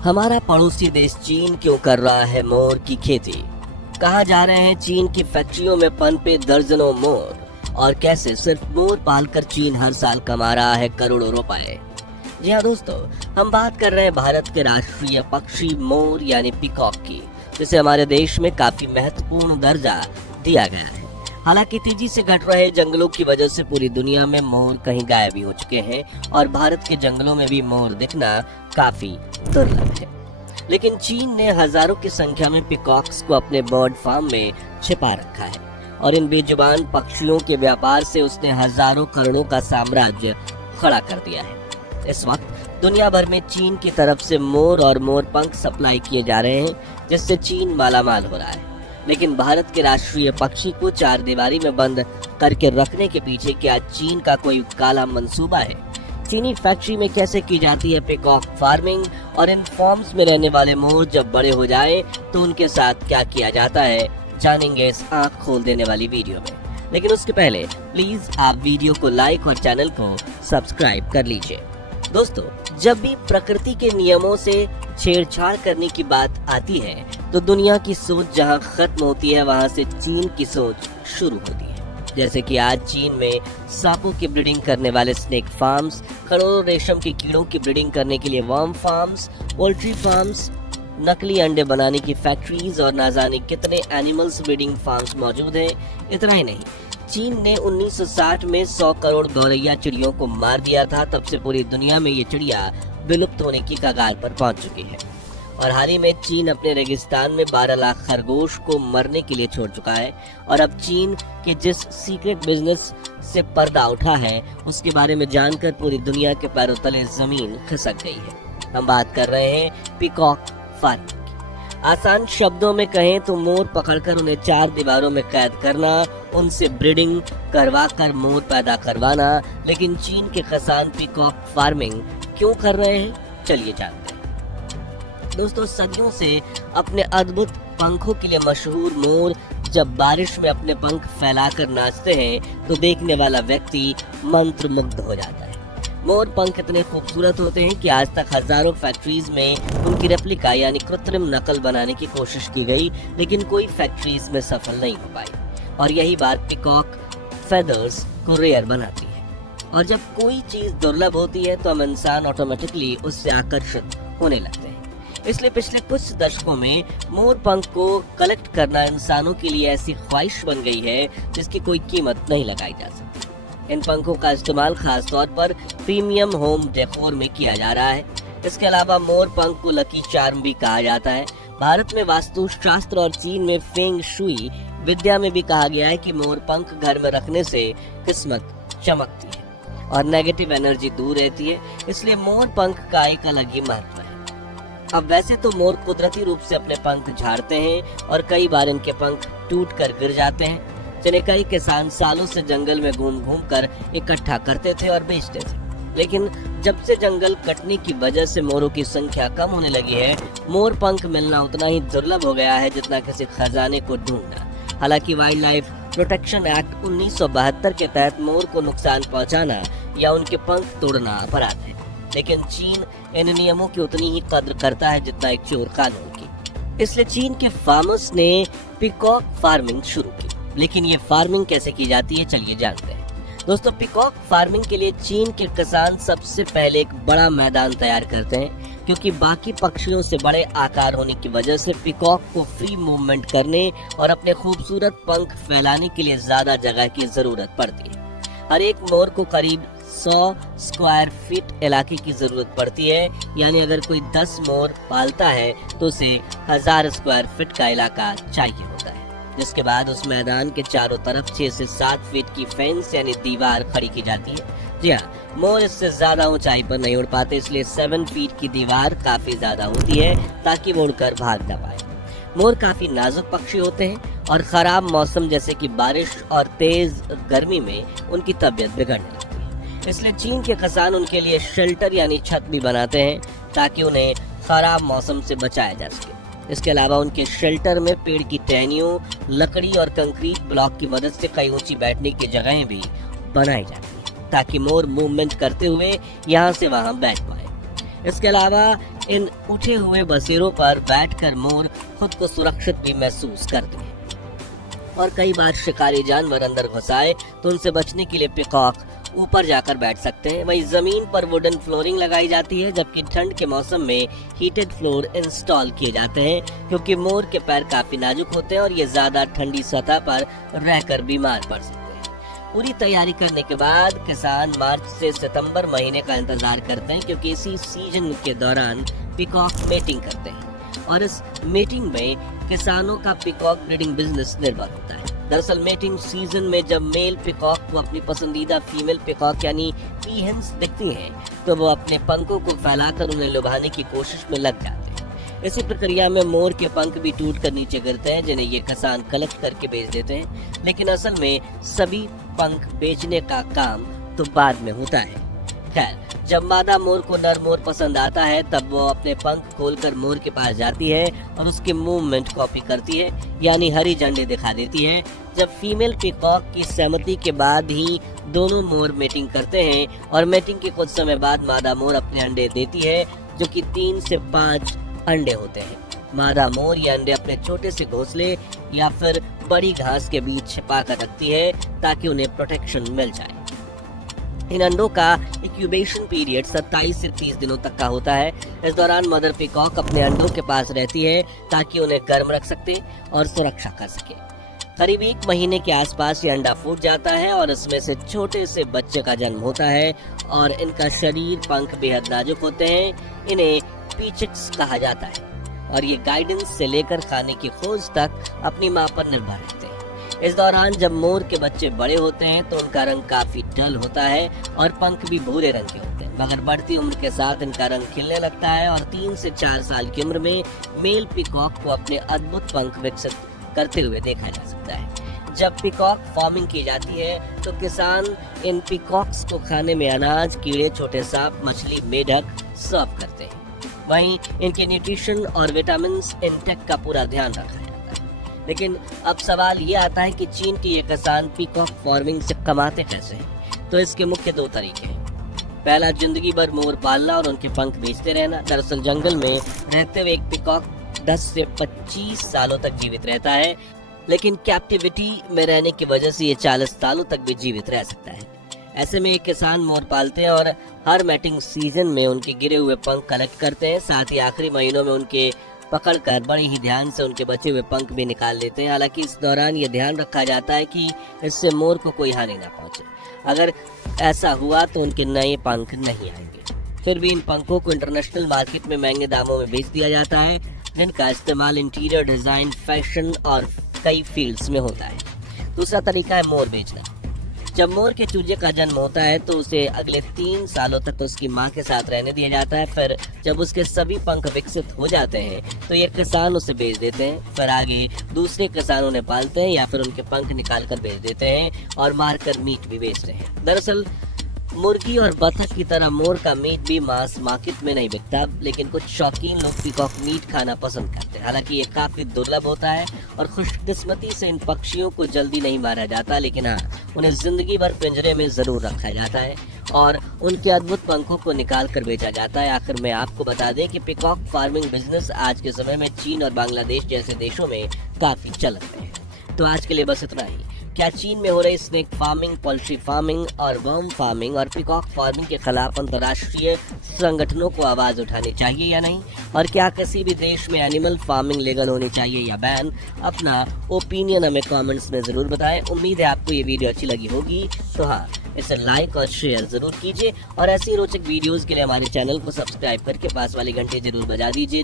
हमारा पड़ोसी देश चीन क्यों कर रहा है मोर की खेती? कहाँ जा रहे हैं चीन की फैक्ट्रियों में पनपे दर्जनों मोर? और कैसे सिर्फ मोर पालकर चीन हर साल कमा रहा है करोड़ों रुपए? जी हाँ दोस्तों, हम बात कर रहे हैं भारत के राष्ट्रीय पक्षी मोर यानी पीकॉक की, जिसे हमारे देश में काफी महत्वपूर्ण दर्जा दिया गया है। हालांकि तेजी से घट रहे जंगलों की वजह से पूरी दुनिया में मोर कहीं गायब ही हो चुके हैं और भारत के जंगलों में भी मोर दिखना काफी दुर्लभ है। लेकिन चीन ने हजारों की संख्या में पीकॉक्स को अपने बर्ड फार्म में छिपा रखा है और इन बेजुबान पक्षियों के व्यापार से उसने हजारों करोड़ों का साम्राज्य खड़ा कर दिया है। इस वक्त दुनिया भर में चीन की तरफ से मोर और मोर पंख सप्लाई किए जा रहे हैं, जिससे चीन मालामाल हो रहा है। लेकिन भारत के राष्ट्रीय पक्षी को चार दीवारी में बंद करके रखने के पीछे क्या चीन का कोई काला मंसूबा है? चीनी फैक्ट्री में कैसे की जाती है पीकॉक फार्मिंग और इन फॉर्म्स में रहने वाले मोर जब बड़े हो जाए तो उनके साथ क्या किया जाता है, जानेंगे इस आँख खोल देने वाली वीडियो में। लेकिन उसके पहले प्लीज आप वीडियो को लाइक और चैनल को सब्सक्राइब कर लीजिए। दोस्तों, जब भी प्रकृति के नियमों से छेड़छाड़ करने की बात आती है तो दुनिया की सोच जहां खत्म होती है वहां से चीन की सोच शुरू होती है। जैसे कि आज चीन में सांपों की ब्रीडिंग करने वाले स्नेक फार्म्स, करोड़ों रेशम के कीड़ों की ब्रीडिंग करने के लिए वर्म फार्म्स, पोल्ट्री फार्म्स, नकली अंडे बनाने की फैक्ट्रीज और ना जाने कितने एनिमल्स ब्रीडिंग फार्म्स मौजूद हैं। इतना ही नहीं, चीन ने 1960 में 100 करोड़ गौरैया चिड़ियों को मार दिया था। तब से पूरी दुनिया में ये चिड़िया विलुप्त होने की कगार पर पहुंच चुकी है और हाल ही में चीन अपने रेगिस्तान में 12 लाख खरगोश को मरने के लिए छोड़ चुका है। और अब चीन के जिस सीक्रेट बिजनेस से पर्दा उठा है उसके बारे में जानकर पूरी दुनिया के पैरों तले जमीन खिसक गई है। हम बात कर रहे हैं पीकॉक फार्मिंग की। आसान शब्दों में कहें तो मोर पकड़कर उन्हें चार दीवारों में कैद करना, उनसे ब्रीडिंग करवा कर मोर पैदा करवाना। लेकिन चीन के किसान पीकॉक फार्मिंग क्यों कर रहे हैं, चलिए जानते हैं। दोस्तों, सदियों से अपने अद्भुत पंखों के लिए मशहूर मोर जब बारिश में अपने पंख फैलाकर नाचते हैं तो देखने वाला व्यक्ति मंत्रमुग्ध हो जाता है। मोर पंख इतने खूबसूरत होते हैं कि आज तक हजारों फैक्ट्रीज में उनकी रेप्लिका यानी कृत्रिम नकल बनाने की कोशिश की गई, लेकिन कोई फैक्ट्रीज में सफल नहीं हो पाई। और यही बात पीकॉक फेदर्स को रेयर बनाती है। और जब कोई चीज दुर्लभ होती है तो हम इंसान ऑटोमेटिकली उससे आकर्षित होने लगते हैं। इसलिए पिछले कुछ दशकों में मोर पंख को कलेक्ट करना इंसानों के लिए ऐसी ख्वाहिश बन गई है जिसकी कोई कीमत नहीं लगाई जा सकती। इन पंखों का इस्तेमाल खास तौर पर प्रीमियम होम डेकोर में किया जा रहा है। इसके अलावा मोर पंख को लकी चार्म भी कहा जाता है। भारत में वास्तु शास्त्र और चीन में फेंग शुई विद्या में भी कहा गया है कि मोर पंख घर में रखने से किस्मत चमकती है और नेगेटिव एनर्जी दूर रहती है। इसलिए मोर पंख का एक अलग ही महत्व है। अब वैसे तो मोर कुदरती रूप से अपने पंख झाड़ते हैं और कई बार इनके पंख टूट कर गिर जाते हैं, जिन्हें कई किसान सालों से जंगल में घूम घूम कर इकट्ठा करते थे और बेचते थे। लेकिन जब से जंगल कटने की वजह से मोरों की संख्या कम होने लगी है, मोर पंख मिलना उतना ही दुर्लभ हो गया है जितना किसी खजाने को ढूंढना। हालांकि वाइल्ड लाइफ प्रोटेक्शन एक्ट 1972 के तहत मोर को नुकसान पहुंचाना या उनके पंख तोड़ना अपराध है, लेकिन चीन इन नियमों की उतनी ही कद्र करता है जितना एक चोर कानून की। इसलिए चीन के फार्मर्स ने पीकॉक फार्मिंग शुरू की। लेकिन ये फार्मिंग कैसे की जाती है, चलिए जानते हैं। दोस्तों, पीकॉक फार्मिंग के लिए चीन के किसान सबसे पहले एक बड़ा मैदान तैयार करते हैं, क्योंकि बाकी पक्षियों से बड़े आकार होने की वजह से पीकॉक को फ्री मूवमेंट करने और अपने खूबसूरत पंख फैलाने के लिए ज्यादा जगह की जरूरत पड़ती है। हर एक मोर को करीब 100 स्क्वायर फीट इलाके की जरूरत पड़ती है। यानी अगर कोई 10 मोर पालता है तो उसे 1000 स्क्वायर फीट का इलाका चाहिए होता है। जिसके बाद उस मैदान के चारों तरफ 6 से 7 फीट की फेंस यानी दीवार खड़ी की जाती है। जी हाँ, मोर इससे ज्यादा ऊंचाई पर नहीं उड़ पाते, इसलिए 7 फीट की दीवार काफी ज्यादा होती है ताकि वो उड़कर भाग न पाए। मोर काफी नाजुक पक्षी होते हैं और खराब मौसम जैसे कि बारिश और तेज गर्मी में उनकी तबीयत बिगड़ने लगती है। इसलिए चीन के किसान उनके लिए शेल्टर यानी छत भी बनाते हैं ताकि उन्हें खराब मौसम से बचाया जा सके। इसके अलावा उनके शेल्टर में पेड़ की टहनियों, लकड़ी और कंक्रीट ब्लॉक की मदद से कई ऊंची बैठने की जगहें भी बनाई जाती हैं ताकि मोर मूवमेंट करते हुए यहाँ से वहाँ बैठ पाए। इसके अलावा इन उठे हुए बसेरों पर बैठकर मोर खुद को सुरक्षित भी महसूस करते हैं और कई बार शिकारी जानवर अंदर घुस आए तो उनसे बचने के लिए पीकॉक ऊपर जाकर बैठ सकते हैं। वहीं जमीन पर वुडन फ्लोरिंग लगाई जाती है, जबकि ठंड के मौसम में हीटेड फ्लोर इंस्टॉल किए जाते हैं, क्योंकि मोर के पैर काफी नाजुक होते हैं और ये ज्यादा ठंडी सतह पर रहकर बीमार पड़ सकते हैं। पूरी तैयारी करने के बाद किसान मार्च से सितंबर महीने का इंतजार करते हैं, क्योंकि इसी सीजन के दौरान पीकॉक मेटिंग करते हैं और इस मीटिंग में किसानों का पीकॉक ब्रीडिंग बिजनेस निर्भर होता है। दरअसल मेटिंग सीजन में जब मेल पीकॉक को अपनी पसंदीदा फीमेल पीकॉक यानी पीहेंस दिखती हैं, तो वो अपने पंखों को फैलाकर उन्हें लुभाने की कोशिश में लग जाते हैं। इसी प्रक्रिया में मोर के पंख भी टूटकर नीचे गिरते हैं, जिन्हें ये किसान कलेक्ट करके बेच देते हैं। लेकिन असल में सभी पंख बेचने का काम तो बाद में होता है। खैर, जब मादा मोर को नर मोर पसंद आता है, तब वो अपने पंख खोलकर मोर के पास जाती है और उसके मूवमेंट कॉपी करती है, यानी हरी झंडी दिखा देती है। जब फीमेल पीकॉक की सहमति के बाद ही दोनों मोर मेटिंग करते हैं और मेटिंग के कुछ समय बाद मादा मोर अपने अंडे देती है, जो कि 3 से 5 अंडे होते हैं। मादा मोर ये अंडे अपने छोटे से घोंसले या फिर बड़ी घास के बीच छिपा कर रखती है, ताकि उन्हें प्रोटेक्शन मिल जाए। इन अंडों का इंक्यूबेशन पीरियड 27 से 30 दिनों तक का होता है। इस दौरान मदर पीकॉक अपने अंडों के पास रहती है, ताकि उन्हें गर्म रख सके और सुरक्षा कर सके। करीब 1 महीने के आसपास ये अंडा फूट जाता है और इसमें से छोटे से बच्चे का जन्म होता है और इनका शरीर, पंख बेहद नाजुक होते हैं। इन्हें पीचिक्स कहा जाता है और ये गाइडेंस से लेकर खाने की खोज तक अपनी मां पर निर्भर रहते हैं। इस दौरान जब मोर के बच्चे बड़े होते हैं तो उनका रंग काफी डल होता है और पंख भी भूरे रंग के होते हैं, मगर बढ़ती उम्र के साथ इनका रंग खिलने लगता है और 3 से 4 साल की उम्र में मेल पीकॉक को अपने अद्भुत पंख विकसित करते हुए देखा जा सकता है। जब पीकॉक फार्मिंग की जाती है तो किसान इन पीकॉक्स को खाने में अनाज, कीड़े, छोटे सांप, मछली, मेढक सर्व करते हैं। वहीं इनके न्यूट्रिशन और विटामिन इंटेक का पूरा ध्यान रखा जाता है। लेकिन अब सवाल ये आता है कि चीन के ये किसान पीकॉक फार्मिंग से कमाते कैसे हैं? तो इसके मुख्य 2 तरीके हैं। पहला, जिंदगी भर मोर पालना और उनके पंख बेचते रहना। दरअसल जंगल में रहते हुए एक पीकॉक 10 से 25 सालों तक जीवित रहता है, लेकिन कैप्टिविटी में रहने की वजह से ये 40 सालों तक भी जीवित रह सकता है। ऐसे में एक किसान मोर पालते हैं और हर मैटिंग सीजन में उनके गिरे हुए पंख कलेक्ट करते हैं। साथ ही आखिरी महीनों में उनके पकड़कर बड़े ही ध्यान से उनके बचे हुए पंख भी निकाल लेते हैं। हालांकि इस दौरान ये ध्यान रखा जाता है कि इससे मोर को कोई हानि न पहुंचे। अगर ऐसा हुआ तो उनके नए पंख नहीं आएंगे। फिर भी इन पंखों को इंटरनेशनल मार्केट में महंगे दामों में बेच दिया जाता है, जिनका इस्तेमाल इंटीरियर डिजाइन, फैशन और कई फील्ड्स में होता है। दूसरा तरीका है मोर बेचना। जब मोर के चूजे का जन्म होता है तो उसे अगले 3 सालों तक उसकी मां के साथ रहने दिया जाता है। फिर जब उसके सभी पंख विकसित हो जाते हैं तो ये किसान उसे बेच देते हैं। फिर आगे दूसरे किसान उन्हें पालते हैं या फिर उनके पंख निकाल कर बेच देते हैं और मारकर मीट भी बेचते हैं। दरअसल मुर्गी और बतख की तरह मोर का मीट भी मांस मार्केट में नहीं बिकता, लेकिन कुछ शौकीन लोग पीकॉक मीट खाना पसंद करते हैं। हालांकि ये काफी दुर्लभ होता है और खुशकिस्मती से इन पक्षियों को जल्दी नहीं मारा जाता, लेकिन हाँ, उन्हें जिंदगी भर पिंजरे में जरूर रखा जाता है और उनके अद्भुत पंखों को निकाल कर बेचा जाता है। आखिर में आपको बता दें कि पीकॉक फार्मिंग बिजनेस आज के समय में चीन और बांग्लादेश जैसे देशों में काफी चलन में है। तो आज के लिए बस इतना ही। क्या चीन में हो रही स्नेक फार्मिंग, पोल्ट्री फार्मिंग और वर्म फार्मिंग और पीकॉक फार्मिंग के खिलाफ अंतर्राष्ट्रीय संगठनों को आवाज उठानी चाहिए या नहीं? और क्या किसी भी देश में एनिमल फार्मिंग लीगल होनी चाहिए या बैन? अपना ओपिनियन हमें कमेंट्स में जरूर बताएं। उम्मीद है आपको ये वीडियो अच्छी लगी होगी, तो हाँ, इसे लाइक और शेयर जरूर कीजिए और ऐसी रोचक वीडियोस के लिए हमारे चैनल को सब्सक्राइब करके पास वाली घंटी जरूर बजा दीजिए।